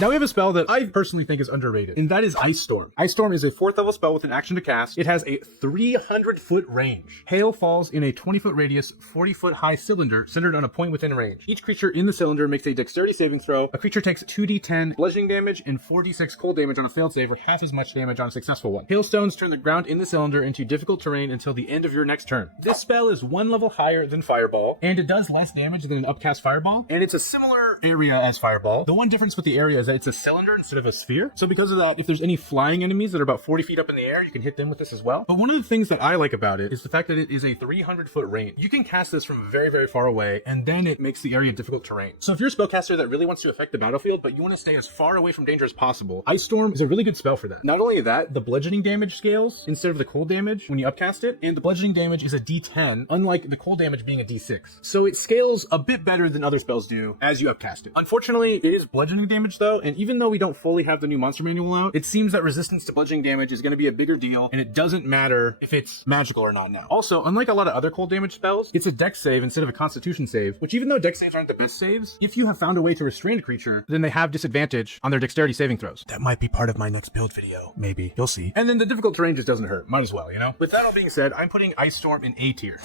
Now we have a spell that I personally think is underrated, and that is Ice Storm. Ice Storm is a 4th level spell with an action to cast. It has a 300-foot range. Hail falls in a 20-foot radius, 40-foot high cylinder centered on a point within range. Each creature in the cylinder makes a dexterity saving throw. A creature takes 2d10 bludgeoning damage and 4d6 cold damage on a failed save, or half as much damage on a successful one. Hailstones turn the ground in the cylinder into difficult terrain until the end of your next turn. This spell is 1 level higher than Fireball, and it does less damage than an upcast Fireball, and it's a similar area as Fireball. The one difference with the area is that it's a cylinder instead of a sphere. So because of that, if there's any flying enemies that are about 40 feet up in the air, you can hit them with this as well. But one of the things that I like about it is the fact that it is a 300-foot range. You can cast this from very, very far away, and then it makes the area difficult terrain. So if you're a spellcaster that really wants to affect the battlefield, but you want to stay as far away from danger as possible, Ice Storm is a really good spell for that. Not only that, the bludgeoning damage scales instead of the cold damage when you upcast it, and the bludgeoning damage is a d10, unlike the cold damage being a d6. So it scales a bit better than other spells do as you upcast it. Unfortunately, it is bludgeoning damage though, and even though we don't fully have the new monster manual out, it seems that resistance to bludgeoning damage is going to be a bigger deal, and it doesn't matter if it's magical or not now. Also, unlike a lot of other cold damage spells, it's a dex save instead of a constitution save, which even though dex saves aren't the best saves, if you have found a way to restrain a creature, then they have disadvantage on their dexterity saving throws. That might be part of my next build video. Maybe. You'll see. And then the difficult terrain just doesn't hurt. Might as well, you know? With that all being said, I'm putting Ice Storm in A tier.